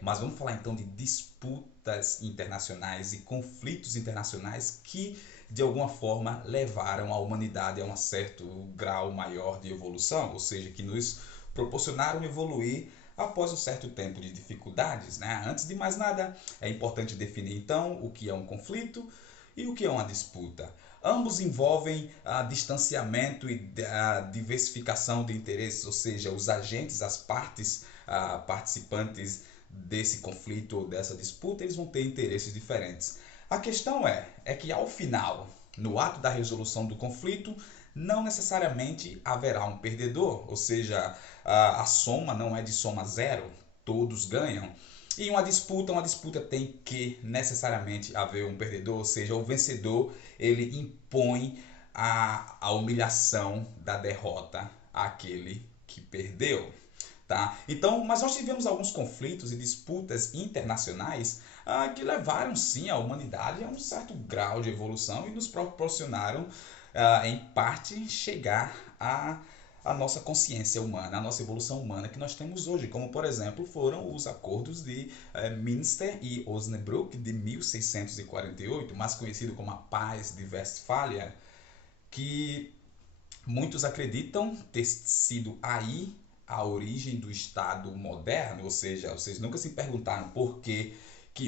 Mas vamos falar então de disputas internacionais e conflitos internacionais que de alguma forma levaram a humanidade a um certo grau maior de evolução, ou seja, que nos proporcionaram evoluir após um certo tempo de dificuldades, né? Antes de mais nada, é importante definir então o que é um conflito e o que é uma disputa. Ambos envolvem distanciamento e diversificação de interesses, ou seja, os agentes, as partes participantes desse conflito ou dessa disputa, eles vão ter interesses diferentes. A questão é que ao final, no ato da resolução do conflito, não necessariamente haverá um perdedor, ou seja, a soma não é de soma zero, todos ganham. E uma disputa tem que necessariamente haver um perdedor, ou seja, o vencedor ele impõe a humilhação da derrota àquele que perdeu. Tá? Então, mas nós tivemos alguns conflitos e disputas internacionais que levaram sim a humanidade a um certo grau de evolução e nos proporcionaram, em parte, chegar a nossa consciência humana, a nossa evolução humana que nós temos hoje, como por exemplo foram os acordos de Münster e Osnabrück de 1648, mais conhecido como a Paz de Westfália, que muitos acreditam ter sido aí a origem do Estado moderno, ou seja, vocês nunca se perguntaram por que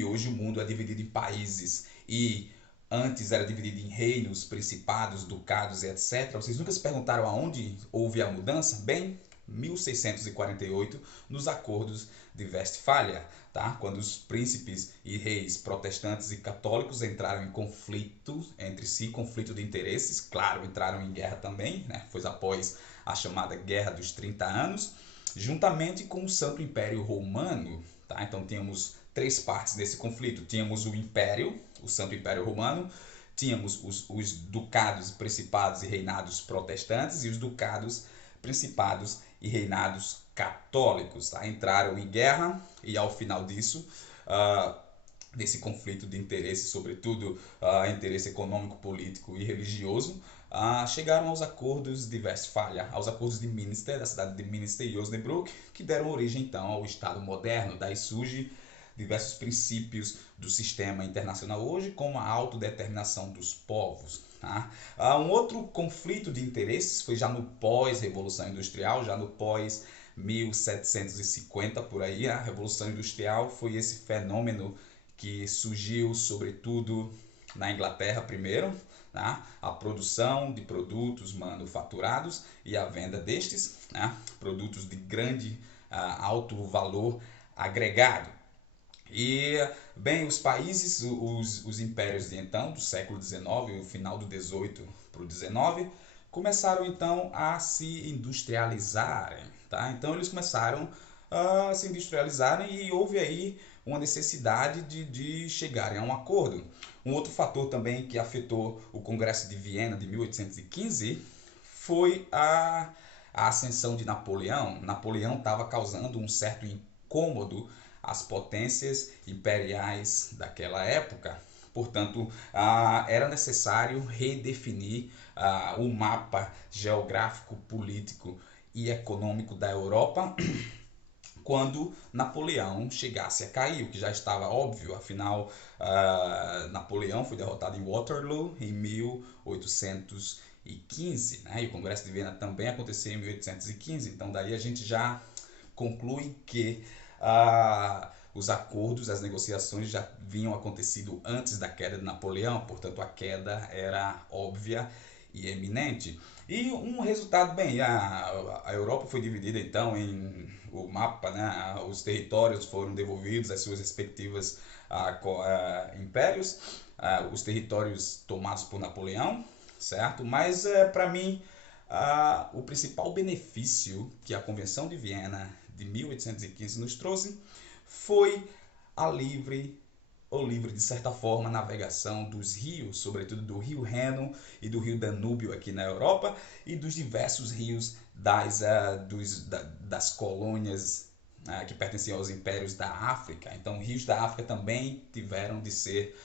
hoje o mundo é dividido em países e antes era dividido em reinos, principados, ducados e etc. Vocês nunca se perguntaram aonde houve a mudança? Bem, 1648, nos acordos de Westfália, tá? Quando os príncipes e reis protestantes e católicos entraram em conflito entre si, conflito de interesses, claro, entraram em guerra também, né? Foi após a chamada Guerra dos 30 Anos, juntamente com o Santo Império Romano, tá? Então tínhamos três partes desse conflito. Tínhamos o Império, o Santo Império Romano, tínhamos os ducados, principados e reinados protestantes e os ducados, principados e reinados católicos, tá? Entraram em guerra e ao final disso, desse conflito de interesse, sobretudo interesse econômico, político e religioso, chegaram aos acordos de Westfália, aos acordos de Münster, da cidade de Münster e Osnabrück, que deram origem então ao Estado moderno. Daí surge diversos princípios do sistema internacional hoje, como a autodeterminação dos povos. Tá? Um outro conflito de interesses foi já no pós-Revolução Industrial, já no pós 1750 por aí. A Revolução Industrial foi esse fenômeno que surgiu sobretudo na Inglaterra primeiro, tá? A produção de produtos manufaturados e a venda destes, né? Produtos de grande alto valor agregado. E, bem, os países, os impérios de então, do século XIX, o final do XVIII para o XIX, começaram então a se industrializarem. Tá? Então eles começaram a se industrializarem e houve aí uma necessidade de chegarem a um acordo. Um outro fator também que afetou o Congresso de Viena de 1815 foi a ascensão de Napoleão. Napoleão estava causando um certo incômodo às potências imperiais daquela época. Portanto, era necessário redefinir o mapa geográfico, político e econômico da Europa quando Napoleão chegasse a cair, o que já estava óbvio, afinal, Napoleão foi derrotado em Waterloo em 1815, né? E o Congresso de Viena também aconteceu em 1815, então daí a gente já conclui que os acordos, as negociações já vinham acontecido antes da queda de Napoleão, portanto a queda era óbvia e eminente. E um resultado, bem, a Europa foi dividida então em o mapa, né, os territórios foram devolvidos às suas respectivas impérios, os territórios tomados por Napoleão, certo? Mas para mim o principal benefício que a Convenção de Viena de 1815 nos trouxe foi a livre de certa forma, navegação dos rios, sobretudo do rio Reno e do rio Danúbio aqui na Europa e dos diversos rios das colônias que pertenciam aos impérios da África. Então, rios da África também tiveram de ser,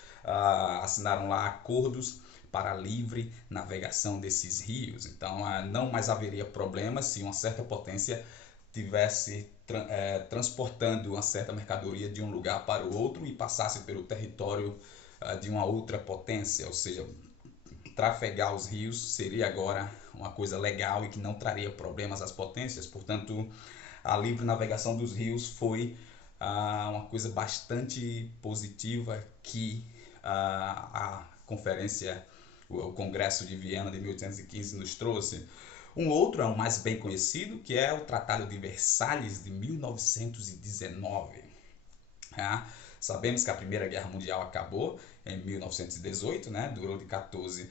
assinaram lá acordos para a livre navegação desses rios. Então, não mais haveria problema se uma certa potência tivesse transportando uma certa mercadoria de um lugar para o outro e passasse pelo território de uma outra potência, ou seja, trafegar os rios seria agora uma coisa legal e que não traria problemas às potências. Portanto, a livre navegação dos rios foi uma coisa bastante positiva que a conferência, o Congresso de Viena de 1815 nos trouxe. Um outro é o mais bem conhecido, que é o Tratado de Versalhes de 1919. Sabemos que a Primeira Guerra Mundial acabou em 1918, né? Durou de 14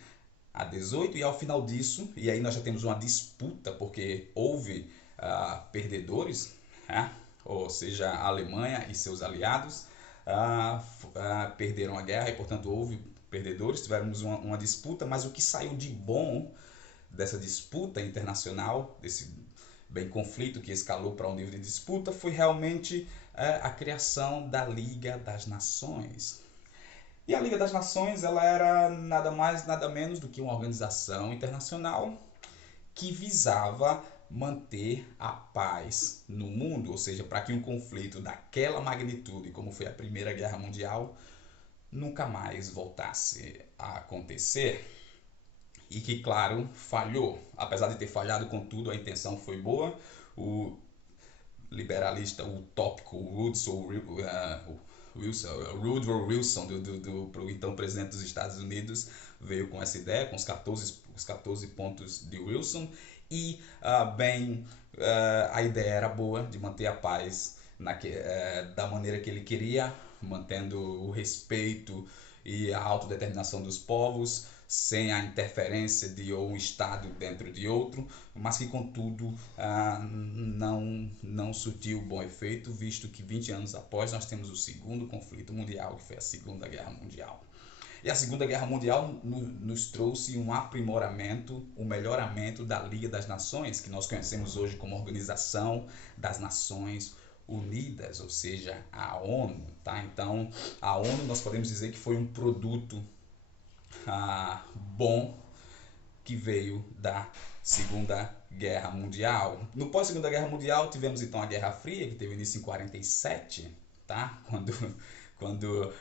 a 18, e ao final disso, e aí nós já temos uma disputa, porque houve perdedores, ou seja, a Alemanha e seus aliados perderam a guerra e, portanto, houve perdedores, tivemos uma disputa, mas o que saiu de bom dessa disputa internacional, desse bem conflito que escalou para um nível de disputa, foi realmente a criação da Liga das Nações. E a Liga das Nações, ela era nada mais, nada menos do que uma organização internacional que visava manter a paz no mundo, ou seja, para que um conflito daquela magnitude, como foi a Primeira Guerra Mundial, nunca mais voltasse a acontecer. E que, claro, falhou. Apesar de ter falhado, contudo, a intenção foi boa. O liberalista utópico Woodrow Wilson, do então presidente dos Estados Unidos, veio com essa ideia, com os 14 pontos de Wilson. E, a ideia era boa, de manter a paz da maneira que ele queria, mantendo o respeito e a autodeterminação dos povos, sem a interferência de um Estado dentro de outro, mas que, contudo, não surtiu bom efeito, visto que 20 anos após nós temos o segundo conflito mundial, que foi a Segunda Guerra Mundial. E a Segunda Guerra Mundial nos trouxe um aprimoramento, um melhoramento da Liga das Nações, que nós conhecemos hoje como Organização das Nações Unidas, ou seja, a ONU. Tá? Então, a ONU nós podemos dizer que foi um produto bom que veio da Segunda Guerra Mundial. No pós-Segunda Guerra Mundial tivemos então a Guerra Fria, que teve início em 47, tá? Quando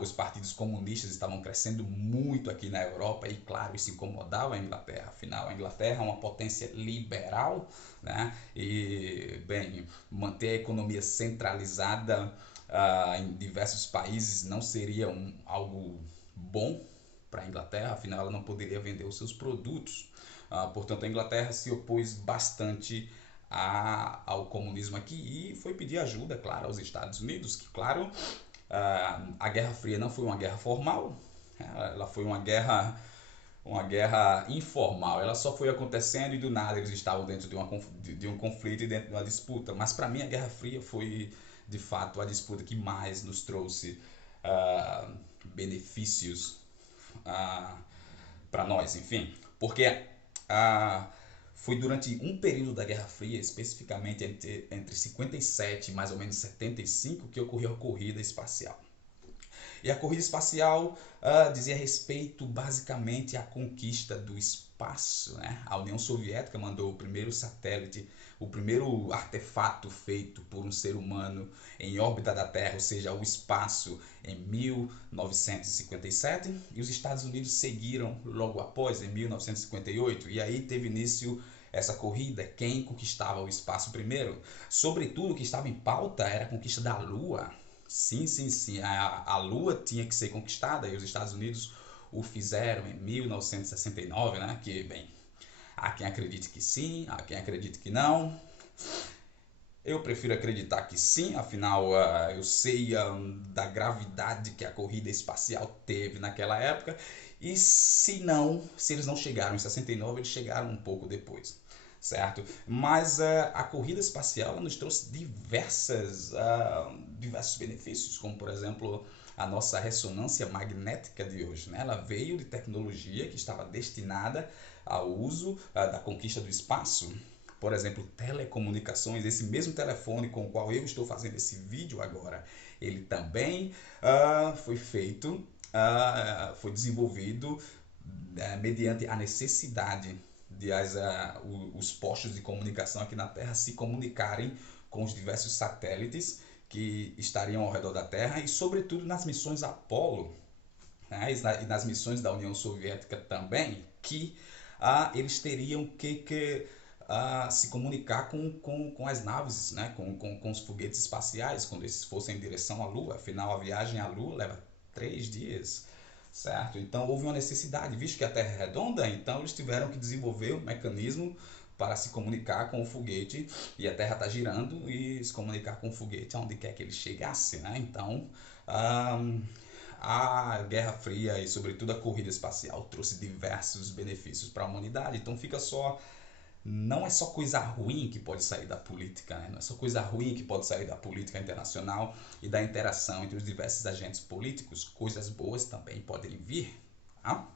os partidos comunistas estavam crescendo muito aqui na Europa e, claro, isso incomodava a Inglaterra. Afinal, a Inglaterra é uma potência liberal, né? E, manter a economia centralizada em diversos países não seria algo bom para a Inglaterra, afinal ela não poderia vender os seus produtos. Portanto, a Inglaterra se opôs bastante ao comunismo aqui e foi pedir ajuda, claro, aos Estados Unidos, que, claro, a Guerra Fria não foi uma guerra formal, ela foi uma guerra informal, ela só foi acontecendo e do nada eles estavam dentro de um conflito e dentro de uma disputa. Mas para mim a Guerra Fria foi de fato a disputa que mais nos trouxe benefícios para nós, enfim, porque foi durante um período da Guerra Fria, especificamente entre 57 e mais ou menos 75, que ocorreu a corrida espacial. E a corrida espacial dizia respeito basicamente à conquista do espaço, né? A União Soviética mandou o primeiro satélite, o primeiro artefato feito por um ser humano em órbita da Terra, ou seja, o espaço, em 1957, e os Estados Unidos seguiram logo após, em 1958, e aí teve início essa corrida, quem conquistava o espaço primeiro. Sobretudo, o que estava em pauta era a conquista da Lua. Sim. A Lua tinha que ser conquistada e os Estados Unidos o fizeram em 1969, né? Que, há quem acredite que sim, há quem acredite que não. Eu prefiro acreditar que sim, afinal eu sei da gravidade que a corrida espacial teve naquela época. E se eles não chegaram em 69, eles chegaram um pouco depois. Certo? Mas a corrida espacial ela nos trouxe diversos benefícios, como por exemplo a nossa ressonância magnética de hoje, né? Ela veio de tecnologia que estava destinada ao uso da conquista do espaço. Por exemplo, telecomunicações, esse mesmo telefone com o qual eu estou fazendo esse vídeo agora, ele também foi desenvolvido mediante a necessidade os postos de comunicação aqui na Terra se comunicarem com os diversos satélites que estariam ao redor da Terra e, sobretudo, nas missões Apollo, né, e nas missões da União Soviética também, que eles teriam que se comunicar com as naves, né, com os foguetes espaciais, quando eles fossem em direção à Lua. Afinal, a viagem à Lua leva 3 dias, certo? Então, houve uma necessidade, visto que a Terra é redonda, então eles tiveram que desenvolver um mecanismo para se comunicar com o foguete, e a Terra está girando, e se comunicar com o foguete aonde quer que ele chegasse, né? Então, a Guerra Fria e, sobretudo, a corrida espacial trouxe diversos benefícios para a humanidade. Então, não é só coisa ruim que pode sair da política, né? Não é só coisa ruim que pode sair da política internacional e da interação entre os diversos agentes políticos. Coisas boas também podem vir. Tá?